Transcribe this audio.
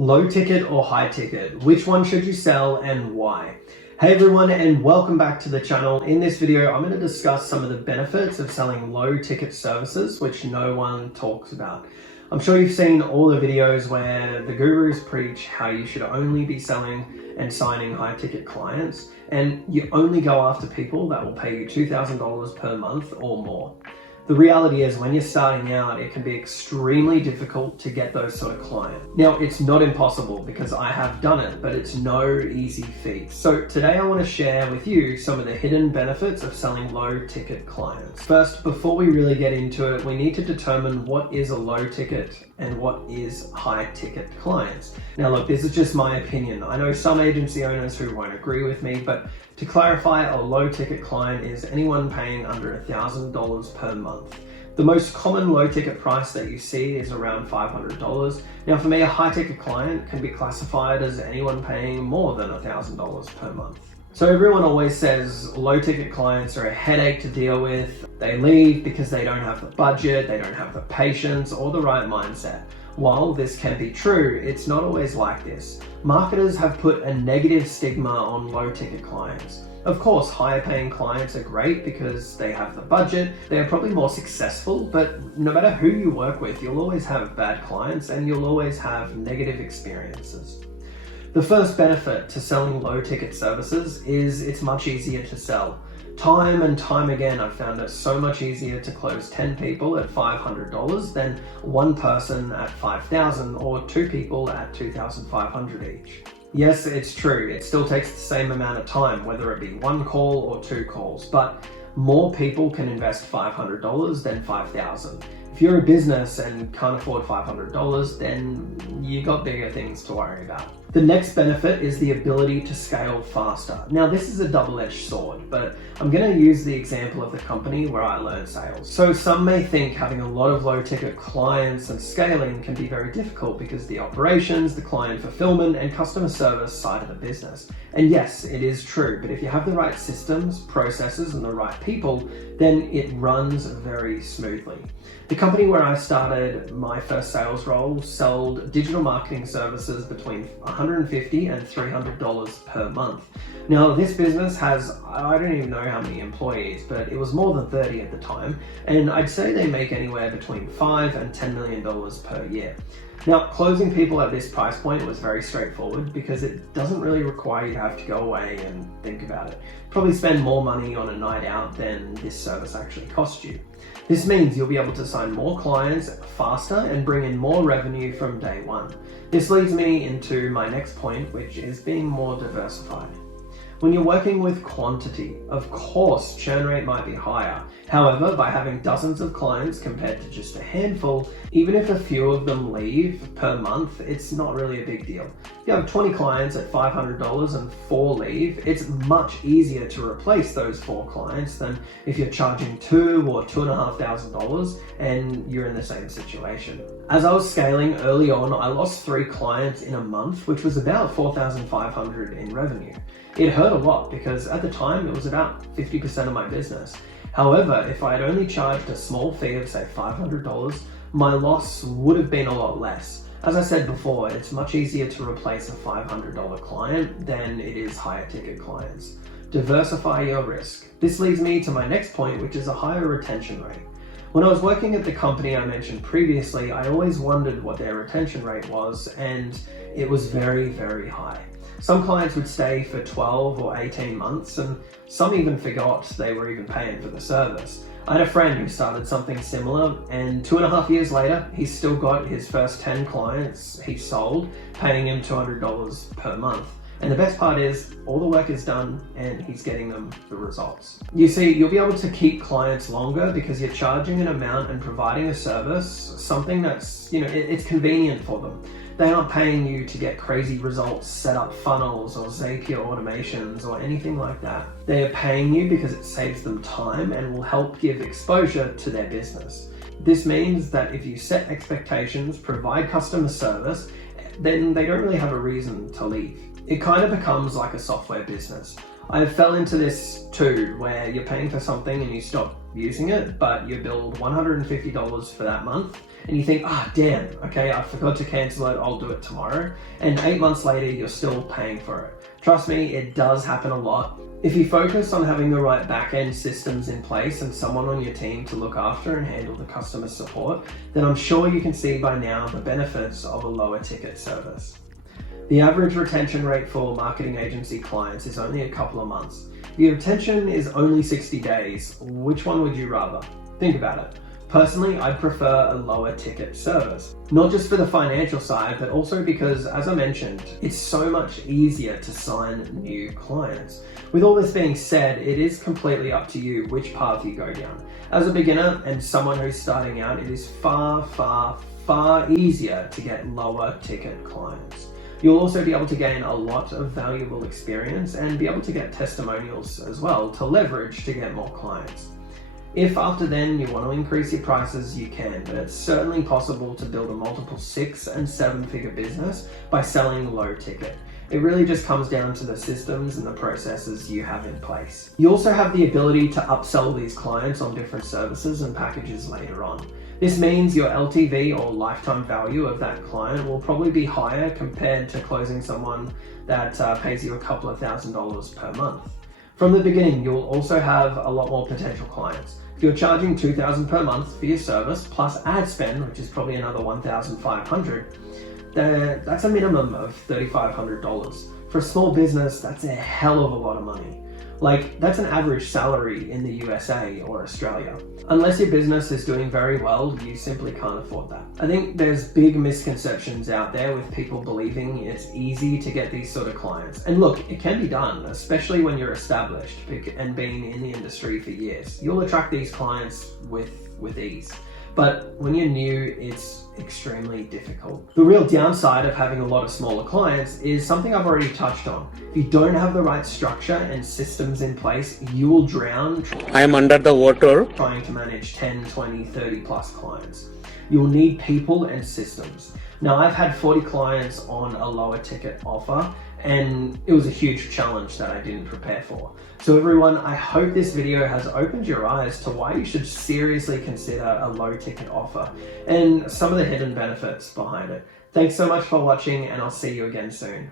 Low ticket or high ticket? Which one should you sell and why? Hey everyone, and welcome back to the channel. In this video, I'm going to discuss some of the benefits of selling low ticket services, which no one talks about. I'm sure you've seen all the videos where the gurus preach how you should only be selling and signing high ticket clients, and you only go after people that will pay you $2,000 per month or more. The reality is when you're starting out, it can be extremely difficult to get those sort of clients. Now, it's not impossible because I have done it, but it's no easy feat. So today I want to share with you some of the hidden benefits of selling low ticket clients. First, before we really get into it, we need to determine what is a low ticket and what is high ticket clients. Now look, this is just my opinion. I know some agency owners who won't agree with me, but to clarify, a low ticket client is anyone paying under $1,000 per month. The most common low ticket price that you see is around $500. Now for me, a high ticket client can be classified as anyone paying more than $1,000 per month. So everyone always says low ticket clients are a headache to deal with. They leave because they don't have the budget, they don't have the patience or the right mindset. While this can be true, it's not always like this. Marketers have put a negative stigma on low ticket clients. Of course, higher paying clients are great because they have the budget, they're probably more successful, but no matter who you work with, you'll always have bad clients and you'll always have negative experiences. The first benefit to selling low ticket services is it's much easier to sell. Time and time again, I've found it so much easier to close 10 people at $500 than one person at $5,000 or two people at $2,500 each. Yes, it's true, it still takes the same amount of time, whether it be one call or two calls, but more people can invest $500 than $5,000. If you're a business and can't afford $500, then you got bigger things to worry about. The next benefit is the ability to scale faster. Now this is a double-edged sword, but I'm going to use the example of the company where I learned sales. So some may think having a lot of low ticket clients and scaling can be very difficult because the operations, the client fulfillment and customer service side of the business. And yes, it is true, but if you have the right systems, processes and the right people, then it runs very smoothly. The company where I started my first sales role sold digital marketing services between $150 and $300 per month. Now this business has, I don't even know how many employees, but it was more than 30 at the time, and I'd say they make anywhere between $5 and $10 million per year. Now, closing people at this price point was very straightforward because it doesn't really require you to have to go away and think about it. Probably spend more money on a night out than this service actually cost you. This means you'll be able to sign more clients faster and bring in more revenue from day one. This leads me into my next point, which is being more diversified. When you're working with quantity, of course, churn rate might be higher. However, by having dozens of clients compared to just a handful, even if a few of them leave per month, it's not really a big deal. If you have 20 clients at $500 and 4 leave, it's much easier to replace those 4 clients than if you're charging $2,000 or $2,500 and you're in the same situation. As I was scaling early on, I lost 3 clients in a month, which was about $4,500 in revenue. It hurt a lot because at the time it was about 50% of my business. However, if I had only charged a small fee of say $500, my loss would have been a lot less. As I said before, it's much easier to replace a $500 client than it is higher ticket clients. Diversify your risk. This leads me to my next point, which is a higher retention rate. When I was working at the company I mentioned previously, I always wondered what their retention rate was, and it was very, very high. Some clients would stay for 12 or 18 months, and some even forgot they were even paying for the service. I had a friend who started something similar, and 2.5 years later, he's still got his first 10 clients he sold, paying him $200 per month. And the best part is, all the work is done and he's getting them the results. You see, you'll be able to keep clients longer because you're charging an amount and providing a service, something that's, it's convenient for them. They aren't paying you to get crazy results, set up funnels or Zapier automations or anything like that. They are paying you because it saves them time and will help give exposure to their business. This means that if you set expectations, provide customer service, then they don't really have a reason to leave. It kind of becomes like a software business. I fell into this too, where you're paying for something and you stop using it, but you billed $150 for that month and you think, damn, okay, I forgot to cancel it, I'll do it tomorrow. And 8 months later, you're still paying for it. Trust me, it does happen a lot. If you focus on having the right back-end systems in place and someone on your team to look after and handle the customer support, then I'm sure you can see by now the benefits of a lower ticket service. The average retention rate for marketing agency clients is only a couple of months. Your retention is only 60 days. Which one would you rather? Think about it. Personally, I'd prefer a lower ticket service. Not just for the financial side, but also because, as I mentioned, it's so much easier to sign new clients. With all this being said, it is completely up to you which path you go down. As a beginner and someone who's starting out, it is far, far, far easier to get lower ticket clients. You'll also be able to gain a lot of valuable experience and be able to get testimonials as well to leverage to get more clients. If after then you want to increase your prices, you can, but it's certainly possible to build a multiple 6- and 7-figure business by selling low ticket. It really just comes down to the systems and the processes you have in place. You also have the ability to upsell these clients on different services and packages later on. This means your LTV or lifetime value of that client will probably be higher compared to closing someone that pays you a couple of $1,000s per month. From the beginning, you'll also have a lot more potential clients. If you're charging $2,000 per month for your service plus ad spend, which is probably another $1,500, that's a minimum of $3,500. For a small business, that's a hell of a lot of money. Like, that's an average salary in the USA or Australia. Unless your business is doing very well, you simply can't afford that. I think there's big misconceptions out there with people believing it's easy to get these sort of clients. And look, it can be done, especially when you're established and been in the industry for years. You'll attract these clients with ease. But when you're new, it's extremely difficult. The real downside of having a lot of smaller clients is something I've already touched on. If you don't have the right structure and systems in place, you will drown. I am under the water. Trying to manage 10, 20, 30 plus clients. You'll need people and systems. Now, I've had 40 clients on a lower ticket offer, and it was a huge challenge that I didn't prepare for. So everyone, I hope this video has opened your eyes to why you should seriously consider a low ticket offer and some of the hidden benefits behind it. Thanks so much for watching, and I'll see you again soon.